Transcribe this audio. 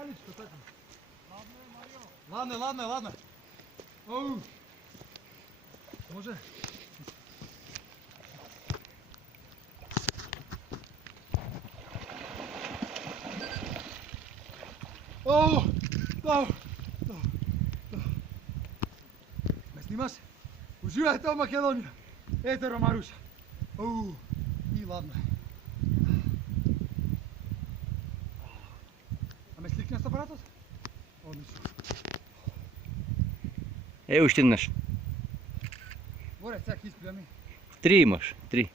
Калечко так. Ладно. Оу. Може? О! Да. Ме снимаш? Уживайте у Македонија. Ето Ромаруша. Оу. И ладно. А ме сликна с апаратот? Одлично. Уште еднаш. Горе, сега ќе испијам. 3 имаш, 3.